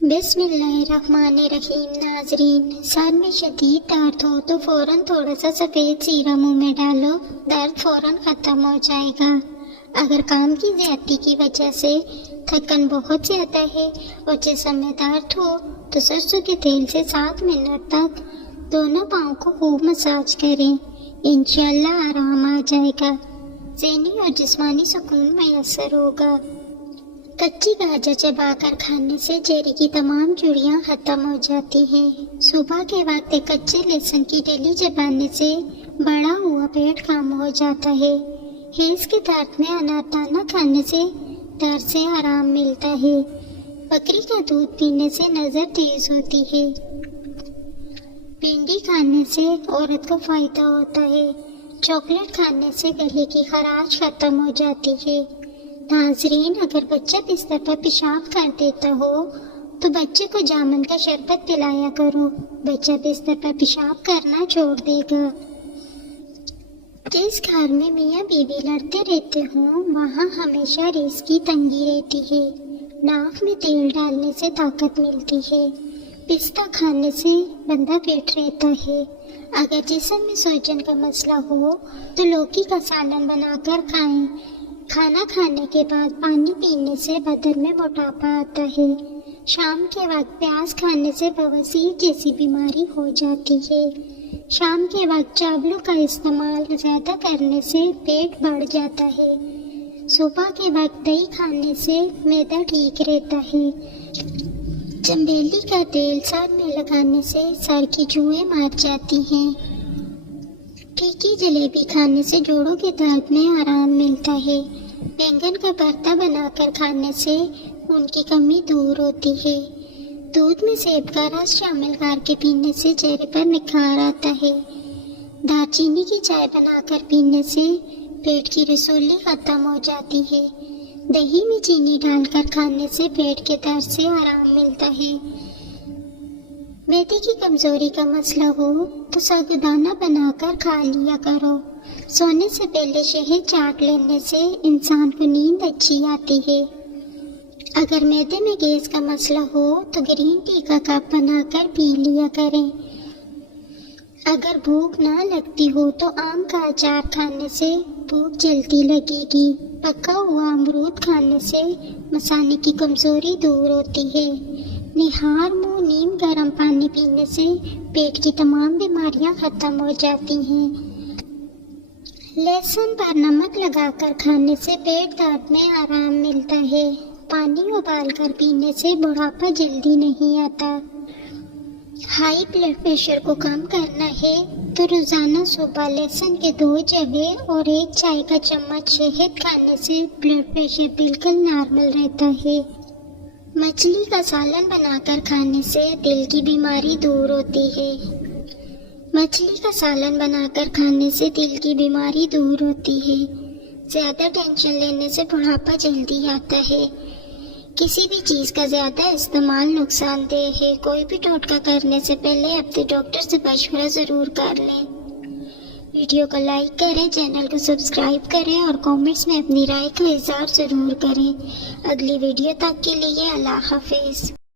बिस्मिल्लाहिर्रहमानिर्रहीम। नाजरीन, सर में शदीद दर्द हो तो फ़ौरन थोड़ा सा सफ़ेद सीरा मुंह में डालो, दर्द फ़ौरन ख़त्म हो जाएगा। अगर काम की ज़्यादती की वजह से थकन बहुत ज़्यादा है और जिस्म में दर्द हो तो सरसों के तेल से 7 मिनट तक दोनों पाँव को खूब मसाज करें, इंशाअल्लाह आराम आ जाएगा। ज़हनी और जिस्मानी सुकून मैसर होगा। कच्ची गाजर चबाकर खाने से चेहरे की तमाम झुर्रियाँ खत्म हो जाती हैं। सुबह के वक्त कच्चे लहसुन की डली चबाने से बड़ा हुआ पेट कम हो जाता है। हेज़ के दर्द में अनारदाना खाने से दर्द से आराम मिलता है। बकरी का दूध पीने से नज़र तेज होती है। भिंडी खाने से औरत को फायदा होता है। चॉकलेट खाने से गले की खराश खत्म हो जाती है। नाजरीन, अगर बच्चा बिस्तर पर पेशाब कर देता हो तो बच्चे को जामुन का शरबत पिलाया करो, बच्चा बिस्तर पर पेशाब करना छोड़ देगा। जिस घर में मियाँ बीवी लड़ते रहते हों वहाँ हमेशा रिज़्क की तंगी रहती है। नाक में तेल डालने से ताकत मिलती है। पिस्ता खाने से बंदा फिट रहता है। अगर जिस्म में सूजन का मसला हो तो लौकी का सालन बनाकर खाएं। खाना खाने के बाद पानी पीने से बदन में मोटापा आता है। शाम के वक्त प्याज खाने से बवासीर जैसी बीमारी हो जाती है। शाम के वक्त चावलों का इस्तेमाल ज़्यादा करने से पेट बढ़ जाता है। सुबह के वक्त दही खाने से मैदा ठीक रहता है। चमेली का तेल सर में लगाने से सर की जुएं मार जाती हैं। फीकी जलेबी खाने से जोड़ों के दर्द में आराम मिलता है। बैंगन का भरता बनाकर खाने से उनकी कमी दूर होती है। दूध में सेब का रस शामिल करके पीने से चेहरे पर निखार आता है। दालचीनी की चाय बनाकर पीने से पेट की रसोली खत्म हो जाती है। दही में चीनी डालकर खाने से पेट के दर्द से आराम मिलता है। मैदे की कमजोरी का मसला हो तो साबूदाना बनाकर खा लिया करो। सोने से पहले शहद चाट लेने से इंसान को नींद अच्छी आती है। अगर मैदे में गैस का मसला हो तो ग्रीन टी का कप बनाकर पी लिया करें। अगर भूख ना लगती हो तो आम का अचार खाने से भूख जल्दी लगेगी। पका हुआ अमरूद खाने से मसाने की कमजोरी दूर होती है। निहार मुंह नीम गर्म पानी पीने से पेट की तमाम बीमारियां खत्म हो जाती हैं। लहसुन पर नमक लगाकर खाने से पेट दर्द में आराम मिलता है। पानी उबालकर पीने से बुढ़ापा जल्दी नहीं आता। हाई ब्लड प्रेशर को कम करना है तो रोजाना सुबह लहसुन के 2 जवे और 1 चाय का चम्मच शहद खाने से ब्लड प्रेशर बिल्कुल नॉर्मल रहता है। मछली का सालन बनाकर खाने से दिल की बीमारी दूर होती है। मछली का सालन बनाकर खाने से दिल की बीमारी दूर होती है। ज़्यादा टेंशन लेने से बुढ़ापा जल्दी आता है। किसी भी चीज़ का ज़्यादा इस्तेमाल नुकसानदेह है। कोई भी टोटका करने से पहले अपने डॉक्टर से मशवरा ज़रूर कर लें। वीडियो को लाइक करें, चैनल को सब्सक्राइब करें और कमेंट्स में अपनी राय का इज़हार ज़रूर करें। अगली वीडियो तक के लिए अल्लाह हाफिज़।